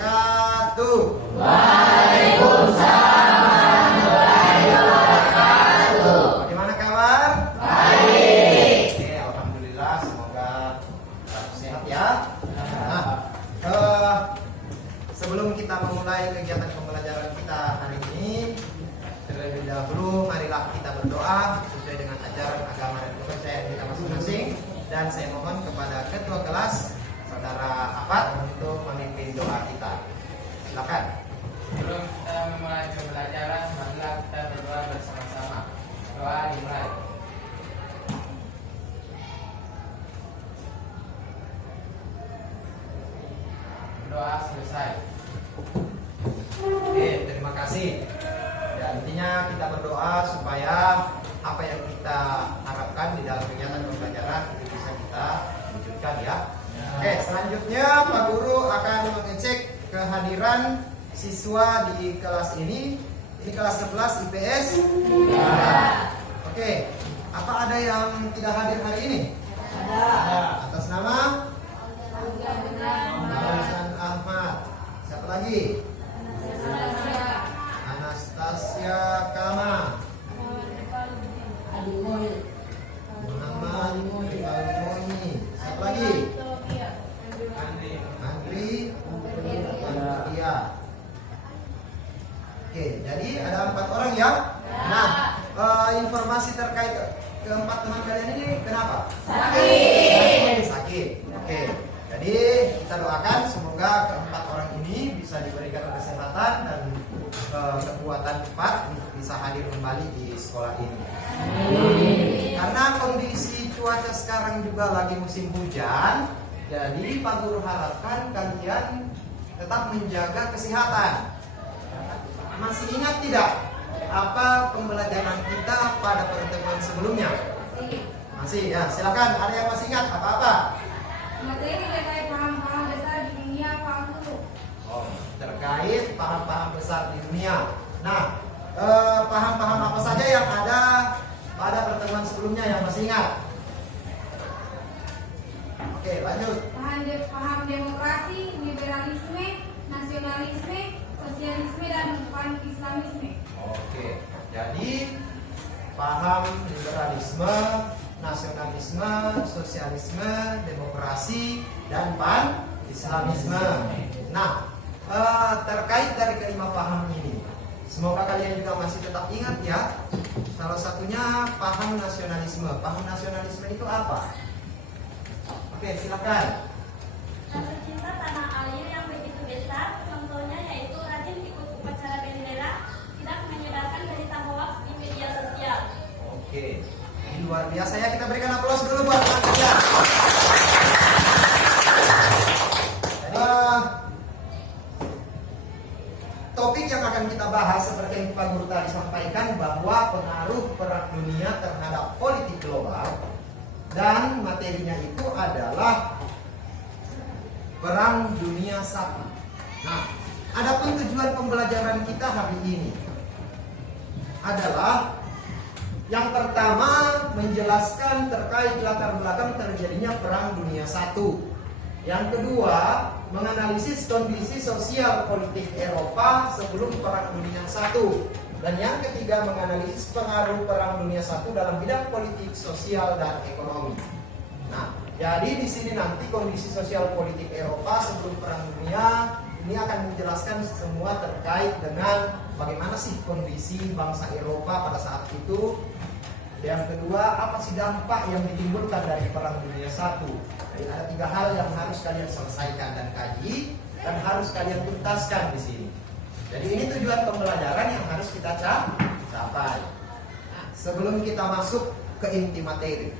wabarakatuh. Waalaikumsalam warahmatullahi wabarakatuh. Bagaimana kabar? Baik. Oke, alhamdulillah, semoga sehat ya. Nah, sebelum kita memulai kegiatan pembelajaran kita hari ini, terlebih dahulu marilah kita berdoa sesuai dengan ajaran agama dan kepercayaan kita masing-masing. Dan saya mohon kepada ketua kelas, saudara Afat, untuk memimpin doa kita. Silakan. Sebelum kita memulai pembelajaran, marilah kita berdoa bersama-sama. Doa dimulai. Doa selesai. Oke, terima kasih. Ya, intinya kita berdoa supaya apa yang kita harapkan di dalam kegiatan pembelajaran itu bisa kita wujudkan ya. Oke, selanjutnya Pak Guru akan mengecek kehadiran siswa di kelas ini. Ini kelas 11 IPS. Oke, apa ada yang tidak hadir hari ini? Ada. Atas nama Fauzan Ahmad. Siapa lagi? Anastasia Kama. Muhammad Almoni. Siapa lagi? Andri Dia. Oke, jadi ada 4 orang ya. Nah, informasi terkait keempat teman kalian ini kenapa? Sakit. Oke. Jadi kita doakan semoga keempat orang ini bisa diberikan kesehatan dan kekuatan cepat untuk bisa hadir kembali di sekolah ini. Karena kondisi cuaca sekarang juga lagi musim hujan, jadi Pak Guru harapkan kalian tetap menjaga kesehatan. Masih ingat tidak apa pembelajaran kita pada pertemuan sebelumnya? Masih ya, silakan. Ada yang masih ingat apa-apa? Materi terkait paham-paham besar di dunia paham dulu. Oh, terkait paham-paham besar di dunia. Nah, paham-paham apa saja yang ada pada pertemuan sebelumnya yang masih ingat? Oke, lanjut. Paham demokrasi, liberalisme, nasionalisme, sosialisme, dan pan-islamisme. Oke, jadi paham liberalisme, nasionalisme, sosialisme, demokrasi, dan pan-islamisme. Nah, terkait dari kelima paham ini, semoga kalian juga masih tetap ingat ya. Salah satunya paham nasionalisme. Paham nasionalisme itu apa? Oke, silakan. Rasa cinta tanah air yang begitu besar, contohnya yaitu rajin ikut upacara bendera, tidak menyebarkan berita hoax di media sosial. Oke, ini luar biasa ya. Kita berikan aplaus dulu buat teman kalian. Jadi, topik yang akan kita bahas seperti yang Pak Guru tadi sampaikan bahwa pengaruh perang dunia terhadap politik global, dan materinya itu adalah Perang Dunia 1. Nah, adapun tujuan pembelajaran kita hari ini adalah yang pertama menjelaskan terkait latar belakang terjadinya Perang Dunia 1. Yang kedua, menganalisis kondisi sosial politik Eropa sebelum Perang Dunia 1. Dan yang ketiga, menganalisis pengaruh Perang Dunia 1 dalam bidang politik, sosial, dan ekonomi. Nah, jadi di sini nanti kondisi sosial politik Eropa sebelum Perang Dunia ini akan menjelaskan semua terkait dengan bagaimana sih kondisi bangsa Eropa pada saat itu. Yang kedua, apa sih dampak yang ditimbulkan dari Perang Dunia 1. Jadi ada 3 hal yang harus kalian selesaikan dan kaji dan harus kalian tuntaskan di sini. Jadi ini tujuan pembelajaran yang harus kita capai. Nah, sebelum kita masuk ke inti materi,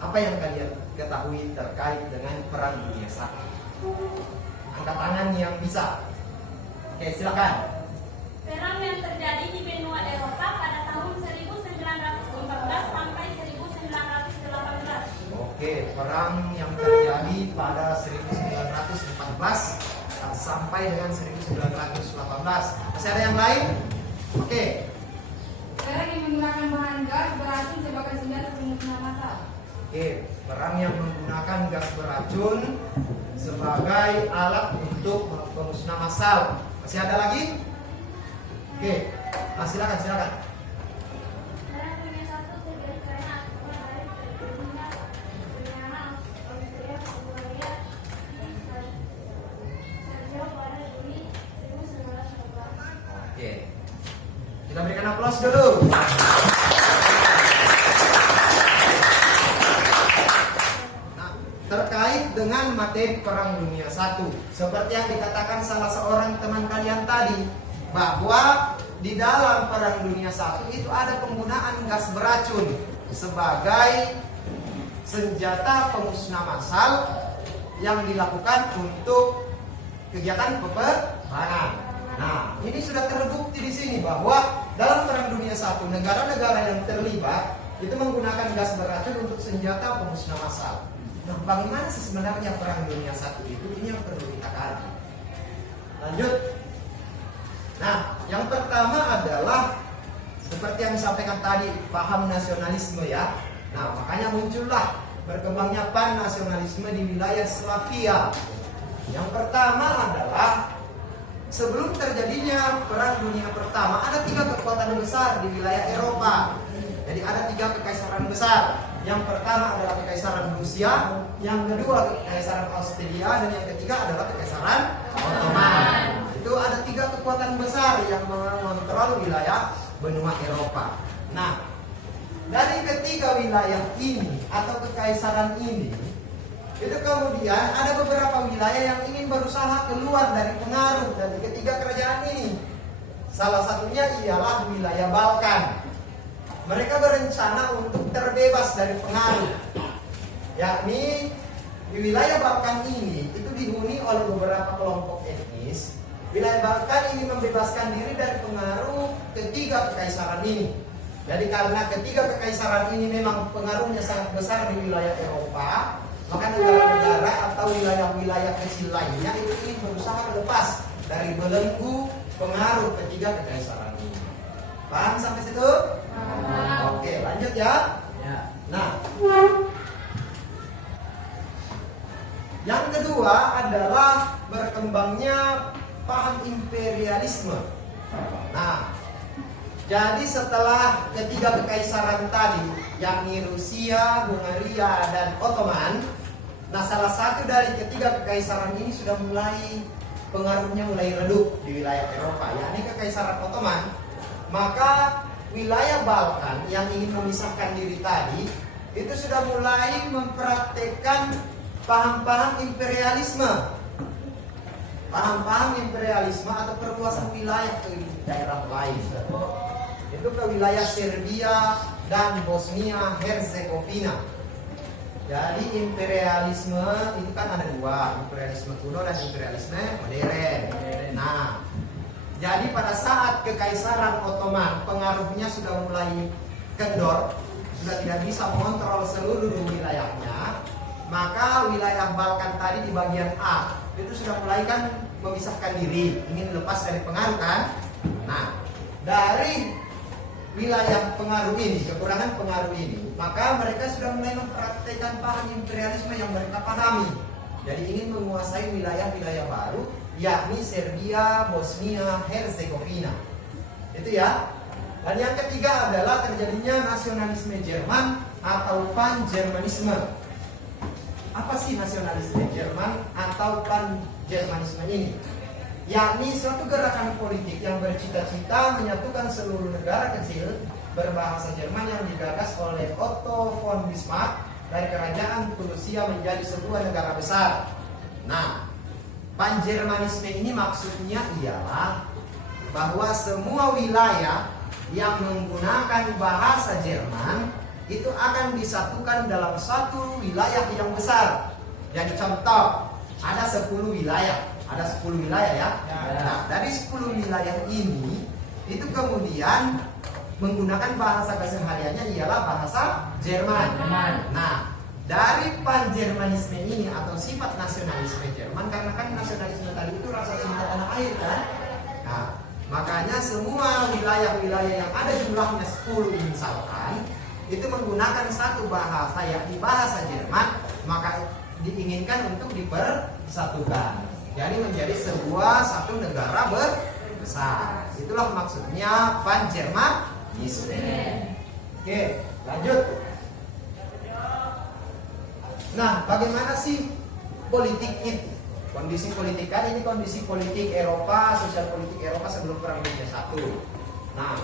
apa yang kalian ketahui terkait dengan Perang Dunia 1? Angkat tangan yang bisa. Oke, silakan. Perang yang terjadi di benua Eropa pada tahun 1914 sampai 1918. Oke, perang yang terjadi pada 1914 sampai dengan 1918. Masih ada yang lain? Oke. Perang yang menggunakan bahan gas beracun sebagai senjata pemusnahan massal. Oke, perang yang menggunakan gas beracun sebagai alat untuk pemusnahan pemusnahan massal. Masih ada lagi? Oke, nah, silakan. Perang Dunia I terjadi karena akibat dari terjadinya penyerangan Austria Hungaria Serbia pada Juni 1914. Oke. Kita berikan aplaus dulu. Nah, terkait dengan materi Perang Dunia I, seperti yang dikatakan salah seorang teman kalian tadi, bahwa di dalam Perang Dunia I itu ada penggunaan gas beracun sebagai senjata pemusnah massal yang dilakukan untuk kegiatan peperangan. Nah, ini sudah terbukti di sini bahwa dalam Perang Dunia I, negara-negara yang terlibat itu menggunakan gas beracun untuk senjata pemusnah massal. Nah, bagaimana sih sebenarnya Perang Dunia I itu? Ini yang perlu kita kaji. Lanjut. Nah, yang pertama adalah seperti yang disampaikan tadi, paham nasionalisme ya. Nah, makanya muncullah berkembangnya pan-nasionalisme di wilayah Slavia. Yang pertama adalah sebelum terjadinya Perang Dunia Pertama, ada 3 kekuatan besar di wilayah Eropa. Jadi ada 3 kekaisaran besar. Yang pertama adalah Kekaisaran Rusia, yang kedua Kekaisaran Austria, dan yang ketiga adalah Kekaisaran Ottoman. Itu ada 3 kekuatan besar yang mengontrol wilayah benua Eropa. Nah, dari ketiga wilayah ini atau kekaisaran ini, itu kemudian ada beberapa wilayah yang ingin berusaha keluar dari pengaruh dari ketiga kerajaan ini. Salah satunya ialah wilayah Balkan. Mereka berencana untuk terbebas dari pengaruh, yakni di wilayah Balkan ini itu dihuni oleh beberapa kelompok etnis. Wilayah Balkan ini membebaskan diri dari pengaruh ketiga kekaisaran ini. Jadi karena ketiga kekaisaran ini memang pengaruhnya sangat besar di wilayah Eropa, maka negara-negara atau wilayah-wilayah kecil lainnya itu ingin berusaha lepas dari belenggu pengaruh ketiga kekaisaran ini. Paham sampai situ? Oke, lanjut ya. Nah, yang kedua adalah berkembangnya paham imperialisme. Nah, jadi setelah ketiga kekaisaran tadi, yakni Rusia, Hungaria, dan Ottoman, nah salah satu dari ketiga kekaisaran ini sudah mulai pengaruhnya mulai redup di wilayah Eropa, yakni Kekaisaran Ottoman. Maka wilayah Balkan yang ingin memisahkan diri tadi itu sudah mulai mempraktekkan paham-paham imperialisme. Paham-paham imperialisme atau perluasan wilayah ke daerah lain. Itu ke wilayah Serbia dan Bosnia Herzegovina. Jadi imperialisme itu kan ada 2, imperialisme kuno dan imperialisme modern. Nah, jadi pada saat Kekaisaran Ottoman pengaruhnya sudah mulai kendor, sudah tidak bisa mengontrol seluruh wilayahnya, maka wilayah Balkan tadi di bagian A itu sudah mulai kan memisahkan diri, ingin lepas dari pengaruh kan. Nah, dari wilayah pengaruh ini, kekurangan pengaruh ini, maka mereka sudah mulai mempraktikkan paham imperialisme yang mereka pahami. Jadi ingin menguasai wilayah-wilayah baru, yakni Serbia, Bosnia, Herzegovina. Itu ya. Dan yang ketiga adalah terjadinya nasionalisme Jerman atau pan-Jermanisme. Apa sih nasionalisme Jerman atau pan-Jermanisme ini? Yakni suatu gerakan politik yang bercita-cita menyatukan seluruh negara kecil berbahasa Jerman yang digagas oleh Otto von Bismarck dari kerajaan Prusia menjadi sebuah negara besar. Nah, pan-Jermanisme ini maksudnya ialah bahwa semua wilayah yang menggunakan bahasa Jerman itu akan disatukan dalam satu wilayah yang besar. Jadi contoh, ada 10 wilayah. Ada 10 wilayah ya. Nah, dari 10 wilayah ini itu kemudian menggunakan bahasa kesehariannya ialah bahasa Jerman. Nah, dari pan-Jermanisme ini atau sifat nasionalisme Jerman, karena kan nasionalisme tadi itu rasa cinta tanah air kan. Nah, makanya semua wilayah-wilayah yang ada jumlahnya 10 misalkan itu menggunakan satu bahasa yakni bahasa Jerman, maka diinginkan untuk dipersatukan. Jadi menjadi satu negara besar. Itulah maksudnya Pan-Jermanisme. Oke, lanjut. Nah, bagaimana sih politik itu? Kondisi politik kan ini kondisi politik Eropa, sosial politik Eropa sebelum Perang Dunia I. Nah,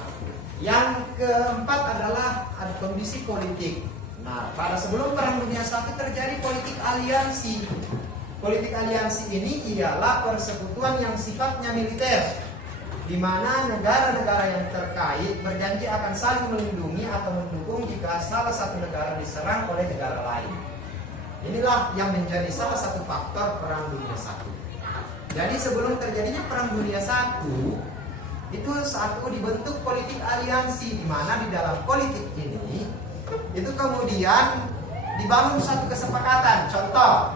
yang keempat adalah kondisi politik. Nah, pada sebelum Perang Dunia I terjadi politik aliansi. Politik aliansi ini ialah persekutuan yang sifatnya militer, di mana negara-negara yang terkait berjanji akan saling melindungi atau mendukung jika salah satu negara diserang oleh negara lain. Inilah yang menjadi salah satu faktor Perang Dunia I. Jadi sebelum terjadinya Perang Dunia I, itu satu dibentuk politik aliansi, di mana di dalam politik ini itu kemudian dibangun satu kesepakatan. Contoh,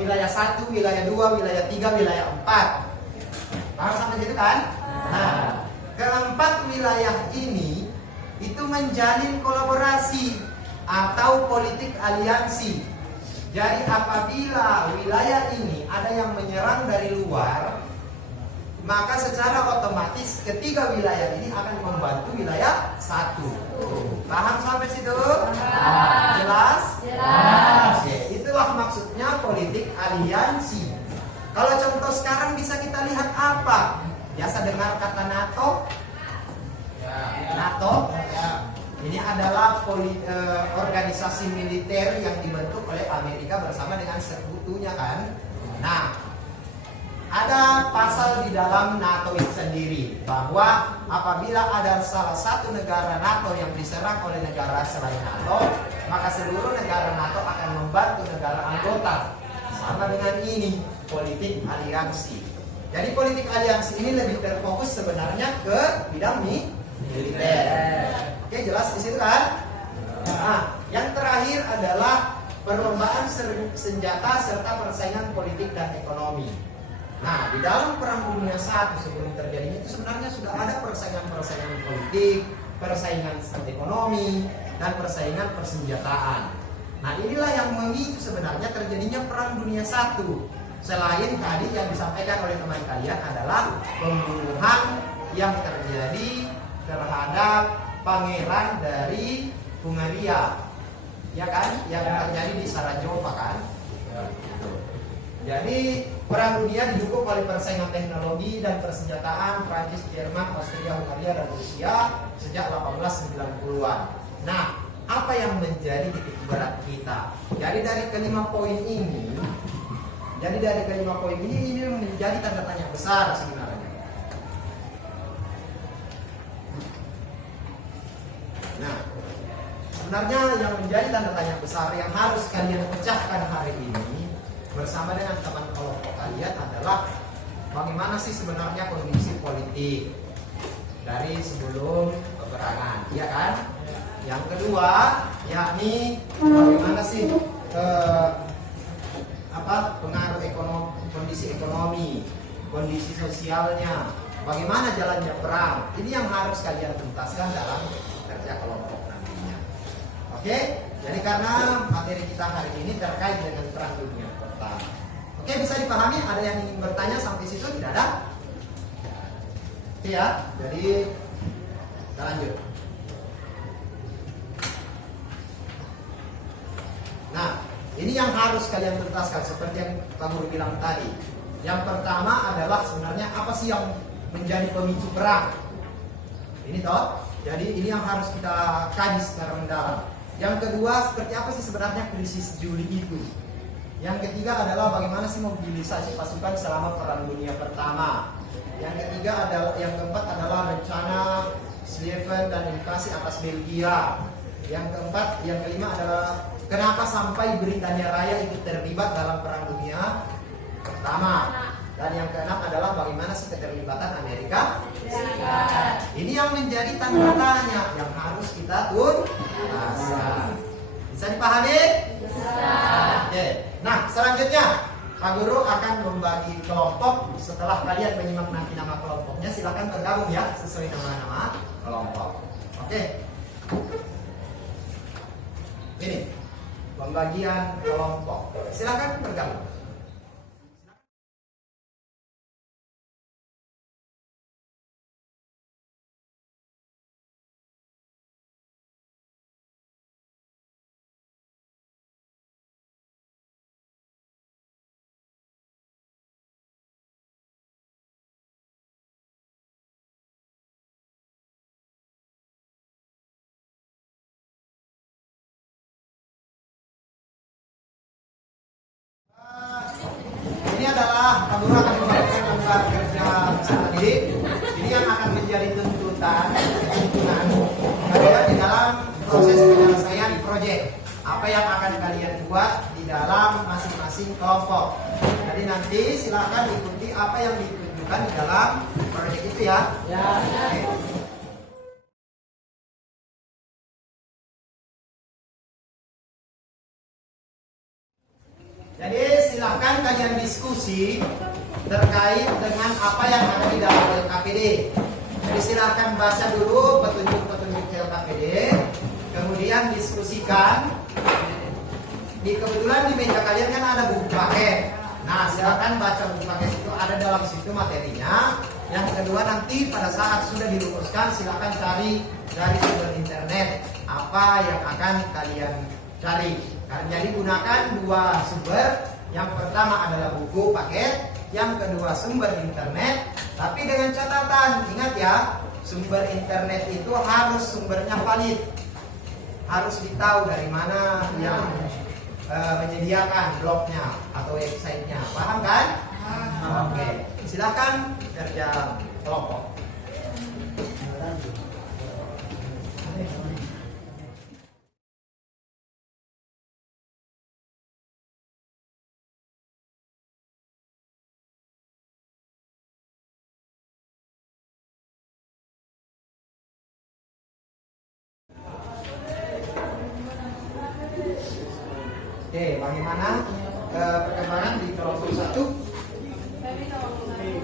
wilayah 1, wilayah 2, wilayah 3, wilayah 4. Paham sampai situ kan? Nah, keempat wilayah ini itu menjalin kolaborasi atau politik aliansi. Jadi apabila wilayah ini ada yang menyerang dari luar, maka secara otomatis ketiga wilayah ini akan membantu wilayah 1. Paham sampai situ? Jelas? Jelas. Oke, itulah maksudnya politik aliansi. Kalau contoh sekarang bisa kita lihat apa? Biasa dengar kata NATO? NATO? Ini adalah organisasi militer yang dibentuk oleh Amerika bersama dengan sekutunya kan. Nah, ada pasal di dalam NATO itu sendiri bahwa apabila ada salah satu negara NATO yang diserang oleh negara selain NATO, maka seluruh negara NATO akan membantu negara anggota. Sama dengan ini, politik aliansi. Jadi politik aliansi ini lebih terfokus sebenarnya ke bidang militer. Oke, jelas di situ kan? Nah, yang terakhir adalah perlombaan senjata serta persaingan politik dan ekonomi. Nah, di dalam Perang Dunia I sebelum terjadinya itu sebenarnya sudah ada persaingan-persaingan politik, persaingan ekonomi, dan persaingan persenjataan. Nah, inilah yang memicu sebenarnya terjadinya Perang Dunia I. Selain tadi yang disampaikan oleh teman kalian adalah pembunuhan yang terjadi terhadap pangeran dari Hungaria, ya kan? Yang terjadi di Sarajevo kan? Jadi Perang Dunia didukung oleh persaingan teknologi dan persenjataan Prancis, Jerman, Austria, Hungaria, dan Rusia sejak 1890-an. Nah, apa yang menjadi titik berat kita? Jadi dari kelima poin ini, ini menjadi tanda tanya besar sebenarnya. Nah, sebenarnya yang menjadi tanda tanya besar yang harus kalian pecahkan hari ini bersama dengan teman kelompok kalian adalah bagaimana sih sebenarnya kondisi politik dari sebelum peperangan, ya kan? Yang kedua, yakni bagaimana sih pengaruh ekonomi, kondisi sosialnya, bagaimana jalannya perang. Ini yang harus kalian tuntaskan dalam kerja kelompok nantinya. Oke? Jadi karena materi kita hari ini terkait dengan Perang Dunia Pertama. Oke, bisa dipahami? Ada yang ingin bertanya sampai situ? Tidak ada? Oke ya, jadi kita lanjut. Nah, ini yang harus kalian tuntaskan seperti yang Pak Guru bilang tadi. Yang pertama adalah sebenarnya apa sih yang menjadi pemicu perang? Ini toh. Jadi ini yang harus kita kaji secara mendalam. Yang kedua, seperti apa sih sebenarnya krisis Juli itu? Yang ketiga adalah bagaimana sih mobilisasi pasukan selama Perang Dunia Pertama. Yang ketiga adalah, yang keempat adalah rencana Slieven dan invasi atas Belgia. Yang kelima adalah kenapa sampai Britania Raya ikut terlibat dalam Perang Dunia Pertama. Dan yang keenam adalah bagaimana sih keterlibatan Amerika Serikat. Ini yang menjadi tanda tanya yang harus kita tuntaskan. Bisa dipahami? Bisa. Oke. Nah, selanjutnya Pak Guru akan membagi kelompok. Setelah kalian menyimak nanti nama kelompoknya, silakan bergabung ya sesuai nama-nama kelompok. Oke. Ini pembagian kelompok. Silakan bergabung. dibuat di dalam masing-masing kelompok. Jadi nanti silakan ikuti apa yang ditunjukkan di dalam proyek itu ya. Oke. Jadi silakan kalian diskusi terkait dengan apa yang ada di dalam LKPD. Jadi silakan baca dulu petunjuk-petunjuk LKPD, kemudian diskusikan. Kebetulan di meja kalian kan ada buku paket. Nah, silakan baca buku paket itu, ada dalam situ materinya. Yang kedua, nanti pada saat sudah dirumuskan, silakan cari dari sumber internet apa yang akan kalian cari. Jadi gunakan dua sumber. Yang pertama adalah buku paket, yang kedua sumber internet. Tapi dengan catatan, ingat ya, sumber internet itu harus sumbernya valid. Harus ditahu dari mana yang menyediakan blognya atau websitenya. Paham kan? Oke, silakan kerja kelompok. Oke, bagaimana perkembangan di kelompok 1? Kami telah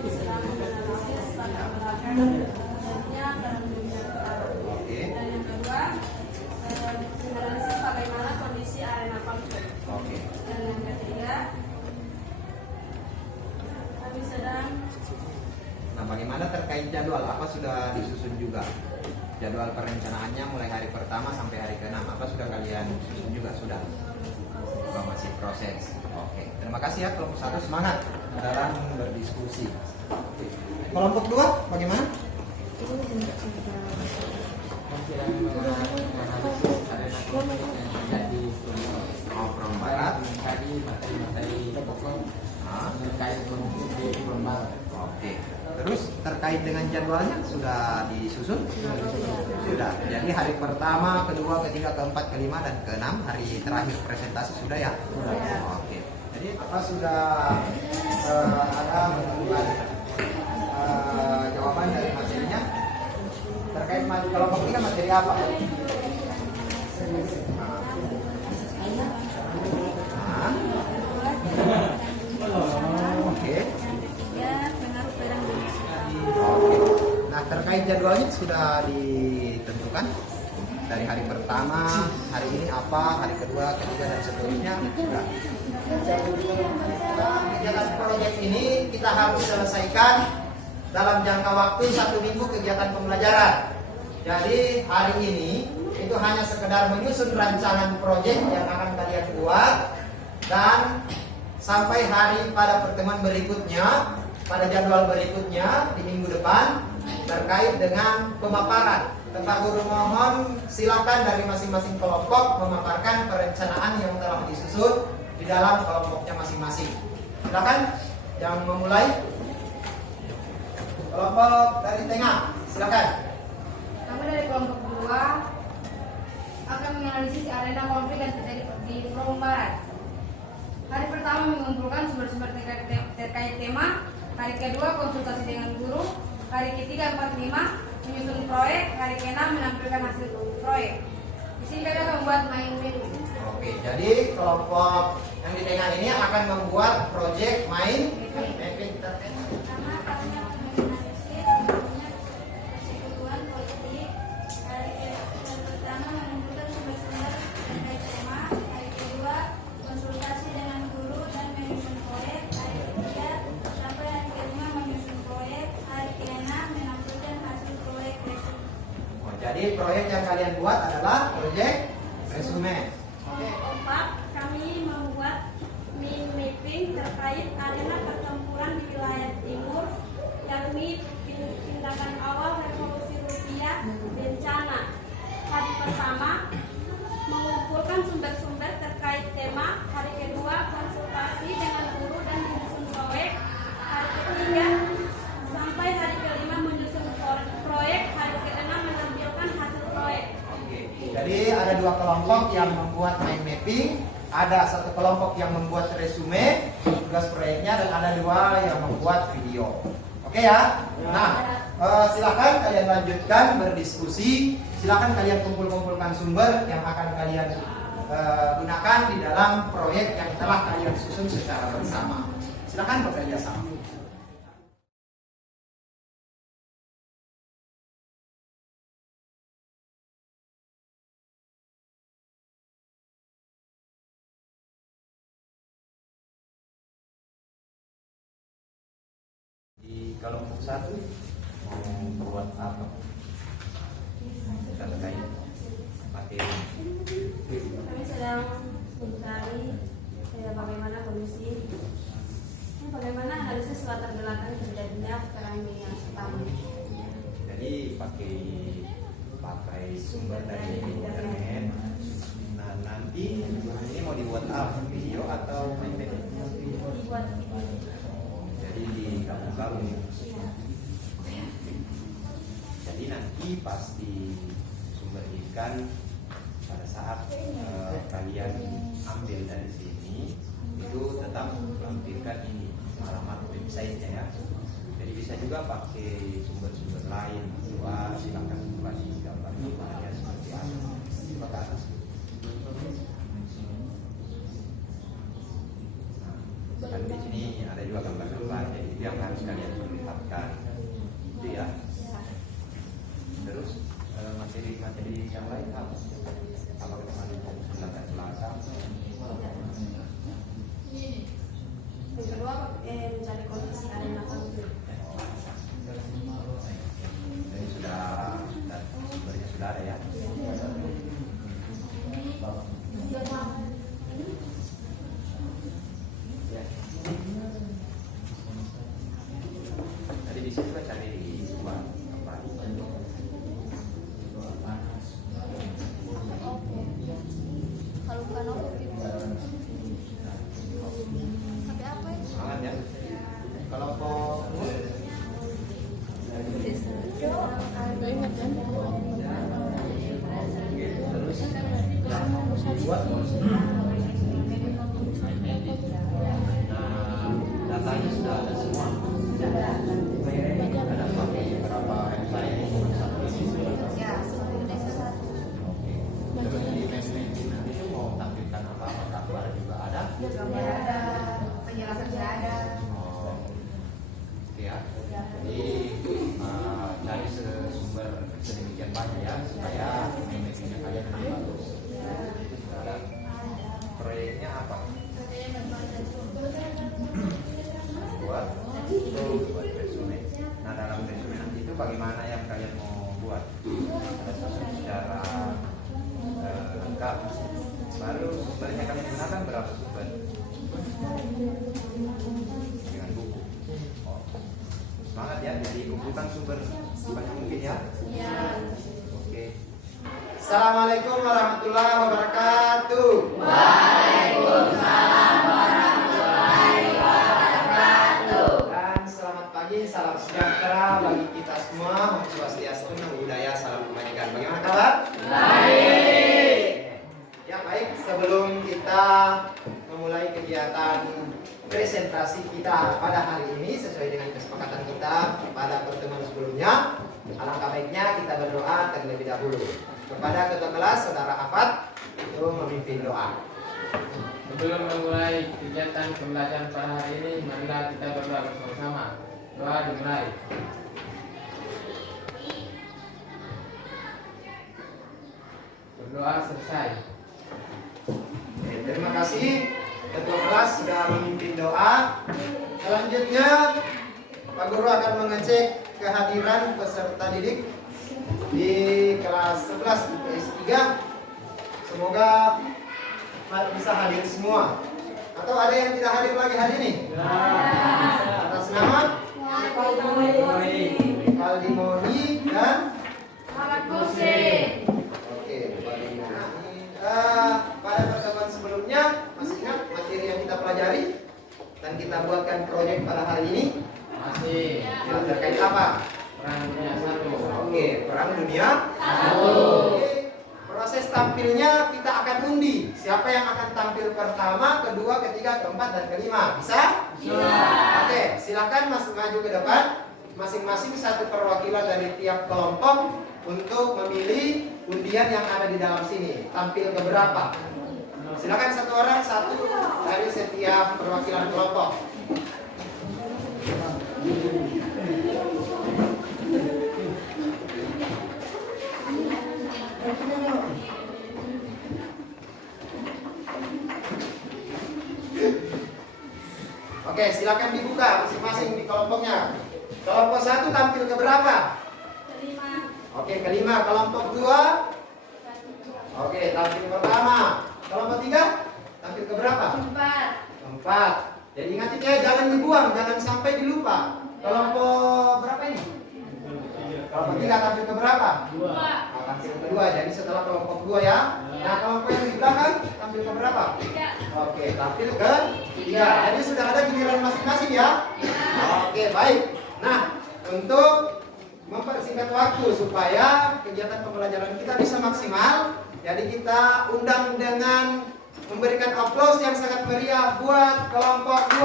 sedang menganalisis latar belakang adanya dalam dunia sekarang. Oke. Dan yang kedua, menganalisis bagaimana kondisi arena konflik. Oke. Dan yang ketiga, kami sedang Nah, bagaimana terkait jadwal? Apa sudah disusun juga? Jadwal perencanaannya mulai hari pertama sampai hari ke-6. Apa sudah kalian susun juga? Sudah? Oh, masih proses. Oke. Terima kasih ya kelompok 1, semangat dalam berdiskusi. Oke. Kelompok 2 bagaimana? Oh, from barat. Terkait kondisi global. Oke. Terus terkait dengan jadwalnya sudah disusun? Sudah. Jadi hari pertama, kedua, ketiga, keempat, kelima, dan keenam hari terakhir presentasi sudah ya? Oke. Jadi apa sudah ada menentukan jawaban dari materinya? Terkait kelompok 3 materi apa? Nah. Oke. Oke. Nah, terkait jadwalnya sudah ditentukan dari hari pertama, hari ini apa, hari kedua, ketiga, dan seterusnya sudah. Kegiatan proyek ini kita harus selesaikan dalam jangka waktu 1 minggu kegiatan pembelajaran. Jadi hari ini itu hanya sekedar menyusun rancangan proyek yang akan kalian buat, dan sampai hari pada pertemuan berikutnya, pada jadwal berikutnya di minggu depan terkait dengan pemaparan. Pak Guru mohon silakan dari masing-masing kelompok memaparkan perencanaan yang telah disusun di dalam kelompoknya masing-masing. Silakan yang memulai. Kelompok dari tengah, silakan. kami dari kelompok 2 akan menganalisis arena konflik yang terjadi di Front Barat. Hari pertama mengumpulkan sumber-sumber terkait tema. Hari kedua konsultasi dengan guru. Hari ketiga 4-5 menyusun proyek. Hari ke-6 menampilkan hasil proyek. Di sini kami akan membuat mind mapping. Oke, jadi kelompok yang di tengah ini akan membuat proyek mind mapping terkait. Pertama, kami akan menganalisis adanya persekutuan politik. Hari pertama mengumpulkan sumber-sumber terkait tema. Hari kedua konsultasi dengan guru dan menyusun proyek. Hari ketiga sampai hari kelima menyusun proyek. Hari keenam menampilkan hasil proyek resume. Oh, jadi proyek yang kalian buat adalah proyek resume. Keempat, kami membuat mind mapping terkait arena pertempuran di wilayah timur, yakni tindakan awal revolusi Rusia, bencana. Hari pertama mengumpulkan sumber-sumber terkait tema. Hari kedua konsultasi dengan guru dan menyusun proyek. Hari ketiga sampai hari kelima menyusun proyek. Hari keenam menampilkan hasil proyek. Oke. Jadi ada 2 kelompok yang membuat mind mapping. ada satu kelompok yang membuat resume tugas proyeknya dan ada 2 yang membuat video. Oke ya. Nah, silakan kalian lanjutkan berdiskusi. Silakan kalian kumpulkan sumber yang akan kalian gunakan di dalam proyek yang telah kalian susun secara bersama. Silakan bekerja sama. Di kelompok 1 mau buat apa? Terkait materi. Kami sedang mencari bagaimana kondisi, bagaimana analisis latar belakang terjadinya perang dunia pertama. Jadi pakai sumber dari internet. Nah, nanti ini mau dibuat apa? Video atau materi? Dibuat Jadi digabung-gabung. Jadi nanti pasti sumber ikan pada saat kalian ambil dari sini itu tetap melampirkan ini alamat websitenya ya. Jadi bisa juga pakai sumber-sumber lain. Silakan kasih gambarnya seperti apa. Terima kasih. Kan di sini ada juga gambar-gambar, jadi itu yang harus kalian perlihatkan, itu ya. Terus materi yang lain apa? Apa kemarin latar belakang? yang kedua mencari kondisi arena konflik. Jadi sumbernya sudah ada ya. Tadi bisa juga cari di luar apa? Kalau bukan sampai apa ya? Semangat ya. Kelompok Buat datanya sudah ada semua. Ada beberapa website Ya, Terus di website itu mau tampilkan apa? Gambar juga ada. gambar ada, penjelasan juga ada. Oh, oke ya. Jadi cari sumber sedemikian banyak ya supaya media kalian lebih bagus. Proyeknya apa? Buat resume. Nah, dalam resume nanti itu bagaimana yang kalian mau buat? Ada susun secara lengkap. Baru sumbernya kalian gunakan berapa sumber? Dengan buku. Oh. Semangat ya, jadi kumpulkan sumber sebanyak mungkin ya. Oke. Assalamualaikum warahmatullahi wabarakatuh. Dan selamat pagi, salam sejahtera bagi kita semua. Om Swastiastu, Namo Buddhaya, salam kebajikan. Bagaimana kabar? Baik. Ya baik, sebelum kita memulai kegiatan presentasi kita pada hari ini sesuai dengan kesepakatan kita pada pertemuan sebelumnya, alangkah baiknya kita berdoa terlebih dahulu. Kepada ketua kelas, saudara Afat, itu memimpin doa. Sebelum memulai kegiatan pembelajaran pada hari ini, marilah kita berdoa bersama-sama. Doa dimulai. Berdoa selesai. Oke, terima kasih ketua kelas sudah memimpin doa. Selanjutnya Pak Guru akan mengecek kehadiran peserta didik di kelas 11 IPS 3. Semoga bisa hadir semua. Atau ada yang tidak hadir lagi hari ini? Atas nama Valdi Moni dan Muhammad Kusi. Oke, Valdi Moni. Pada pertemuan sebelumnya masih ingat materi yang kita pelajari dan kita buatkan proyek pada hari ini? Masih. Yang terkait apa? Perang dunia 1. Oke, perang dunia 1. Oke, proses tampilnya kita akan undi. Siapa yang akan tampil pertama, kedua, ketiga, keempat, dan kelima? Bisa? Bisa. Oke, silakan maju ke depan. Masing-masing satu perwakilan dari tiap kelompok untuk memilih undian yang ada di dalam sini. Tampil ke berapa? Silakan satu orang, satu dari setiap perwakilan kelompok. Oke, silakan dibuka masing-masing di kelompoknya. Kelompok 1 tampil ke berapa? Kelima. Oke, kelima. Kelompok 2. Oke, tampil pertama. Kelompok 3 tampil ke berapa? 4. Jadi ingat ya, jangan dibuang, jangan sampai dilupa. Kelompok berapa ini? Kelompok 3 tampil ke berapa? 2. Nah, tampil kedua. Jadi setelah kelompok 2 ya. Nah, kelompok yang di belakang tampil ke berapa? 3. Oke, tampil ke 3. Jadi sudah ada giliran masing-masing ya? Oke, baik. Nah, untuk mempersingkat waktu supaya kegiatan pembelajaran kita bisa maksimal, jadi kita undang dengan memberikan aplaus yang sangat meriah buat kelompok 2.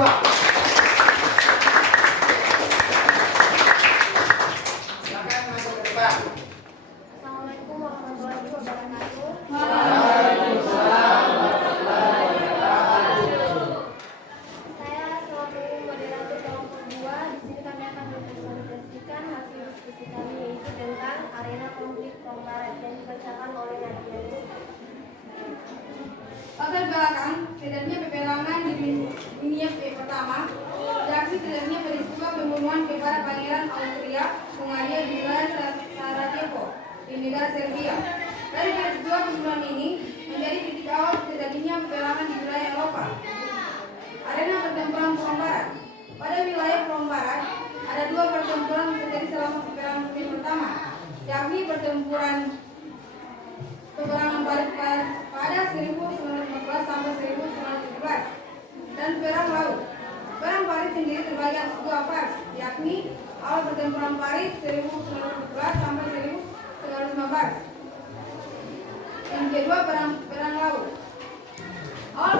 Silakan masuk ke depan. Assalamualaikum warahmatullahi wabarakatuh. Waalaikumsalam warahmatullahi wabarakatuh. Saya selaku moderator kelompok 2. Di sini kami akan mempresentasikan hasil diskusi kami, yaitu tentang arena konflik Prombarat yang dibacakan oleh Nadia. Latar belakang terjadinya peperangan di dunia pertama, yakni terjadinya peristiwa pembunuhan kepada Pangeran Austria Hungaria di wilayah Sarajevo di negara Serbia. Dari peristiwa pembunuhan ini menjadi titik awal terjadinya peperangan di wilayah Eropa. Arena pertempuran Perang Barat. Pada wilayah Perang Barat ada 2 pertempuran terjadi selama peperangan dunia pertama, yakni peperangan Barat pada 1914 sampai 1917 dan perang laut. Perang Paris sendiri terbagi atas 2 fase, yakni awal pertempuran Paris 1914 sampai 1915. Yang kedua perang laut. Awal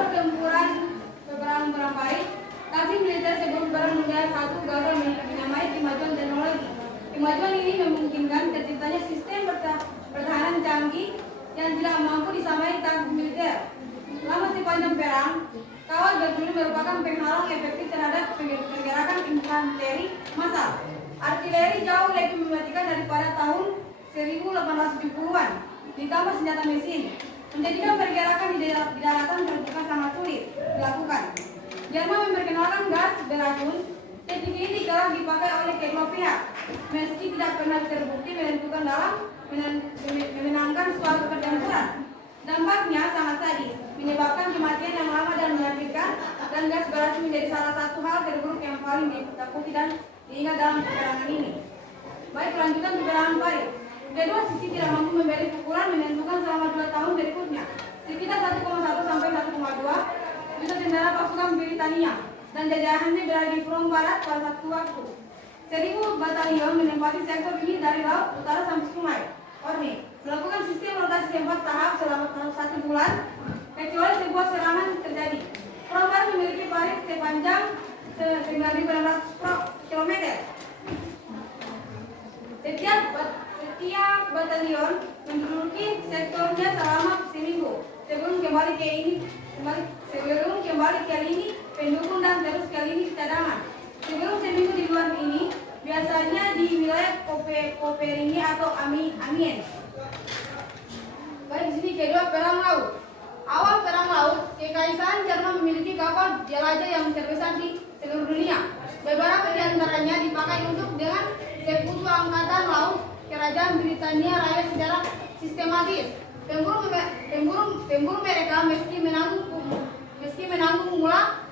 peperangan Paris, taktik militer sebelum Perang Dunia I gagal menyamai kemajuan teknologi. Kemajuan ini memungkinkan terciptanya sistem pertahanan canggih yang tidak mampu disamai taktik militer. Selama sepanjang perang, kawat berduri merupakan penghalang efektif terhadap pergerakan infanteri massal. Artileri jauh lebih mematikan daripada tahun 1870-an, ditambah senjata mesin, menjadikan pergerakan di daratan terbuka sangat sulit dilakukan. Jerman memperkenalkan gas beracun. Teknik ini kerap dipakai oleh kedua pihak, meski tidak pernah terbukti menentukan dalam memenangkan suatu pertempuran. Dampaknya sangat sadis, menyebabkan kematian yang lama dan menyakitkan, dan gas beracun menjadi salah satu hal terburuk yang paling ditakuti dan diingat dalam peperangan ini. Baik, kelanjutan peperangan Paris. Kedua sisi tidak mampu memberi pukulan menentukan selama 2 tahun berikutnya. Sekitar 1,1 sampai 1,2 juta tentara pasukan Britania dan jajahannya berada di front barat pada satu waktu. 1000 batalion menempati sektor ini dari laut utara sampai sungai Orne, melakukan sistem rotasi 4 tahap selama 1 bulan, kecuali sebuah serangan terjadi. Front barat memiliki parit sepanjang 9.600 km. Setiap batalion menduduki sektornya selama seminggu sebelum kembali ke lini pendukung dan terus ke lini cadangan. Sebelum seminggu di luar ini, biasanya di wilayah Koperini atau Amiens. Baik, di sini kedua perang laut. Awal perang laut, Kekaisaran Jerman memiliki kapal jelajah yang terbesar di seluruh dunia. Beberapa di antaranya dipakai untuk dengan sekutu angkatan laut Kerajaan Britania Raya secara sistematis. Tempur mereka meski menanggung mula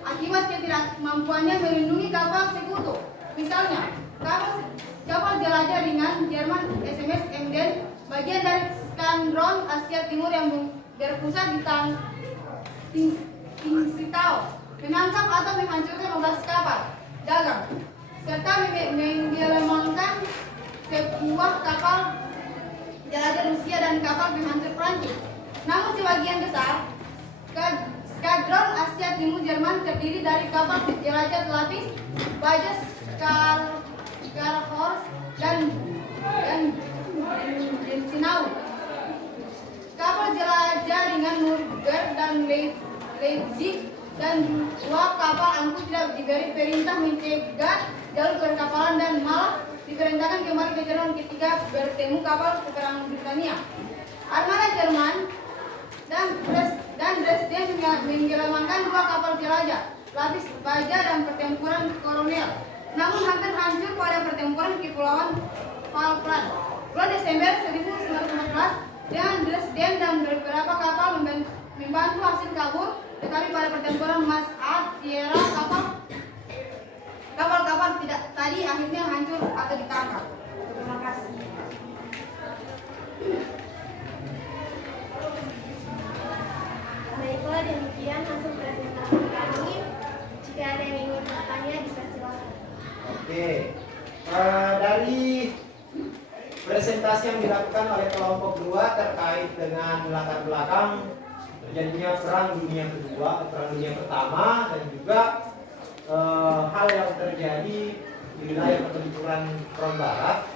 akibat ketidakmampuannya melindungi kapal sekutu. Misalnya, kapal jelajah ringan Jerman SMS Emden, bagian dari skadron Asia Timur yang berpusat di Tsingtao, menangkap atau menghancurkan 12 kapal dagang, serta menggelemankan sebuah kapal jelajah Rusia dan kapal penghancur Prancis. Namun sebagian besar skadron Asia Timur Jerman terdiri dari kapal jelajah Lapis, baja Skarhorst dan Sinau. Kapal jelajah ringan Nuremberg dan Leipzig dan 2 kapal angkut tidak diberi perintah mencegah jalur perkapalan dan malah diperintahkan kembali ke Jerman ketika bertemu kapal peperangan Britania. Armada Jerman dan Dresden menggelemankan 2 kapal jelajah, Lapis baja dan pertempuran kolonial. Namun hampir hancur pada pertempuran Kepulauan Falkland. Bulan Desember 1914 dengan Dresden dan beberapa kapal membantu hasil kabur, tetapi pada pertempuran Mas'ad Sierra kapal-kapal tidak tadi akhirnya hancur atau ditangkap. Terima kasih. Baiklah, demikian hasil presentasi kami. Jika ada yang ingin bertanya, dipersilakan. Oke, dari presentasi yang dilakukan oleh kelompok 2 terkait dengan latar belakang terjadinya Perang Dunia Kedua, Perang Dunia Pertama, dan juga hal yang terjadi di wilayah pertempuran Front Barat.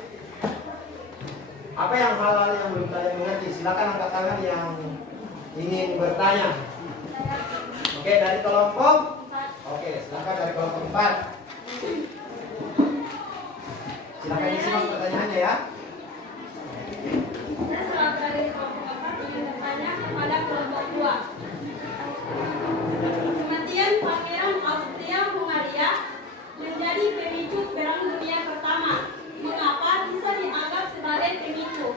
Apa yang hal-hal yang belum kalian mengerti? Silakan angkat tangan yang ingin bertanya. Oke, dari kelompok. Oke, silakan dari kelompok 4. Silakan disimak pertanyaannya ya. Saya selaku dari kelompok 4 ingin bertanya kepada kelompok 2. Kematian Pangeran Austria-Hungaria menjadi pemicu Perang Dunia Pertama. Mengapa bisa dianggap sebagai pemicu?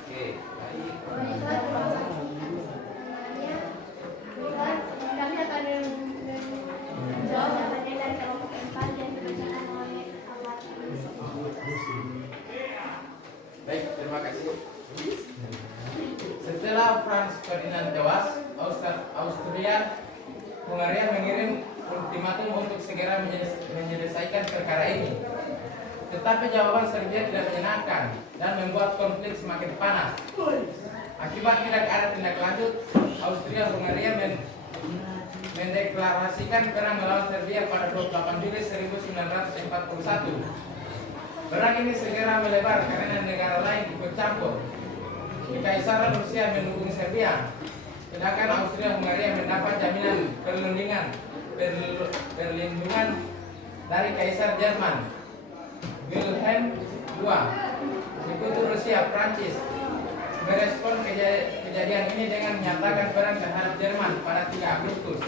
Oke, baik. Kami akan menjawab pertanyaan dari kelompok 4 yang dibacakan oleh Ahmad. Baik, terima kasih. Setelah Franz Ferdinand tewas, Austria Hungaria mengirim ultimatum untuk segera menyelesaikan perkara ini. Tetapi jawaban Serbia tidak menyenangkan dan membuat konflik semakin panas. Akibat tidak ada tindak lanjut, Austria Hungaria mendeklarasikan perang melawan Serbia pada 28 Juli 1941. Perang ini segera melebar karena negara lain ikut campur. Kekaisaran Rusia mendukung Serbia, sedangkan Austria Hungaria mendapat jaminan perlindungan dari Kaisar Jerman Wilhelm II. Sekutu Rusia Prancis merespon kejadian ini dengan menyatakan perang terhadap Jerman pada 3 Agustus.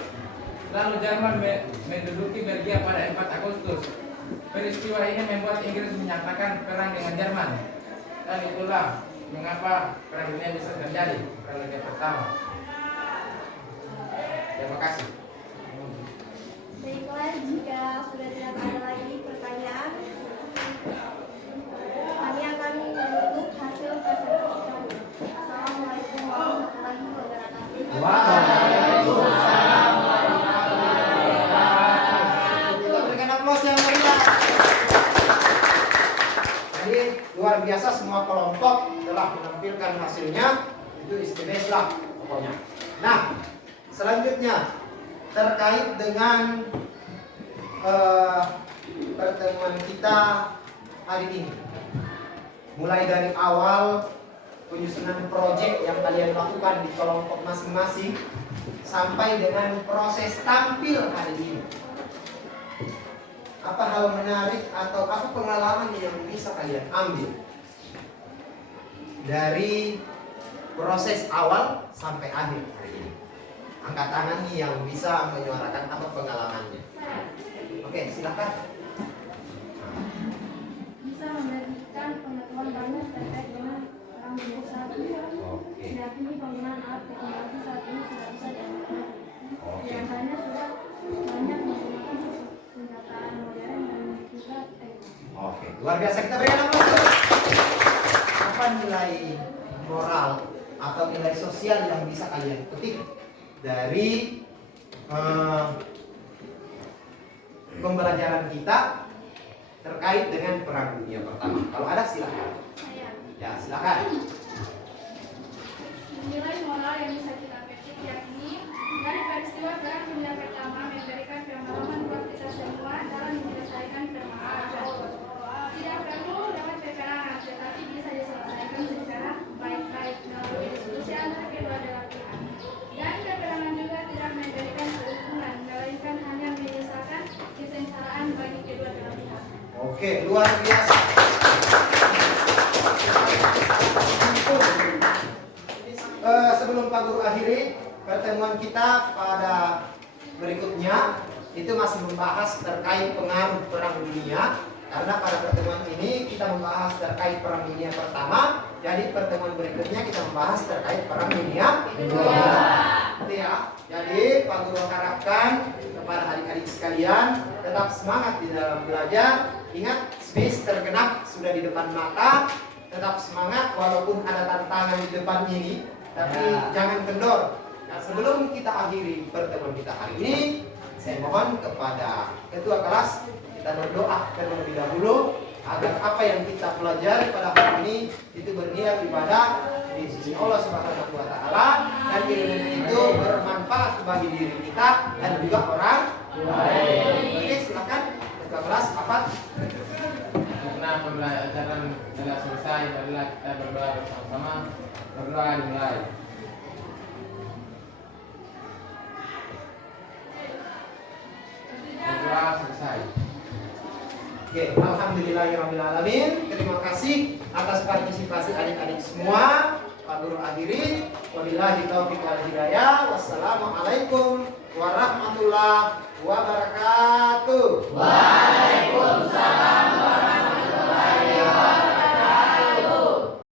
Lalu Jerman menduduki Belgia pada 4 Agustus. Peristiwa ini membuat Inggris menyatakan perang dengan Jerman. Dan itulah mengapa perang dunia bisa terjadi, perang dunia pertama. Terima kasih. Baiklah, jika sudah tidak ada lagi pertanyaan, kami akan menutup hasil presentasi kami. Assalamualaikum warahmatullahi wabarakatuh. Waalaikumsalam warahmatullahi wabarakatuh. Kita berikan aplaus yang meriah. Jadi luar biasa, semua kelompok telah menampilkan hasilnya. Itu istimewa pokoknya. Nah, selanjutnya terkait dengan pertemuan kita hari ini. Mulai dari awal penyusunan proyek yang kalian lakukan di kelompok masing-masing sampai dengan proses tampil hari ini. Apa hal menarik atau apa pengalaman yang bisa kalian ambil dari proses awal sampai akhir hari ini? Angkat tangan nih yang bisa menyuarakan apa pengalamannya. Oke, silakan. Bisa memberikan pengetahuan banyak terkait dengan perang dunia satu. Oke. Diakini penggunaan alat teknologi saat ini sudah bisa dilakukan. Oke. Biasanya sudah banyak menggunakan senjata modern dan juga teknologi. Oke, luar biasa, kita berikan aplaus. Apa nilai moral atau nilai sosial yang bisa kalian petik dari pembelajaran kita terkait dengan Perang Dunia Pertama? Kalau ada silakan. Saya Ya, silakan. Nilai moral yang bisa kita petik yakni dari peristiwa Perang Dunia Pertama memberikan pengalaman buat kita semua dalam menyelesaikan permasalahan. Tidak perlu lewat peperangan, tetapi bisa diselesaikan secara baik-baik melalui diskusi antara kedua belah pihak. Dan peperangan juga tidak memberikan keuntungan, melainkan hanya menyisakan kesengsaraan bagi kedua belah pihak. Oke, luar biasa. Sebelum Pak Guru akhiri pertemuan kita pada berikutnya itu masih membahas terkait pengaruh Perang Dunia, karena pada pertemuan ini kita membahas terkait Perang Dunia Pertama. Jadi pertemuan berikutnya kita membahas terkait Perang Dunia Kedua. Ya. Jadi Pak Guru harapkan kepada adik-adik sekalian tetap semangat di dalam belajar. Ingat, space tergenap sudah di depan mata. Tetap semangat walaupun ada tantangan di depan ini, tapi jangan kendor. Nah, sebelum kita akhiri pertemuan kita hari ini, saya mohon kepada ketua kelas kita berdoa terlebih dahulu agar apa yang kita pelajari pada hari ini itu bernilai ibadah di sisi Allah Subhanahu wa taala, dan ilmu itu bermanfaat bagi diri kita dan juga orang lain. Oke, silakan ketua kelas apa? Karena pembelajaran telah selesai, marilah kita berdoa bersama-sama. Berdoa dimulai. Berdoa selesai. Oke, alhamdulillahirrahmanirrahim. Terima kasih atas partisipasi adik-adik semua. Pak Guru akhiri. Wabillahi taufiq wal hidayah. Wassalamualaikum warahmatullahi wabarakatuh. Waalaikumsalam.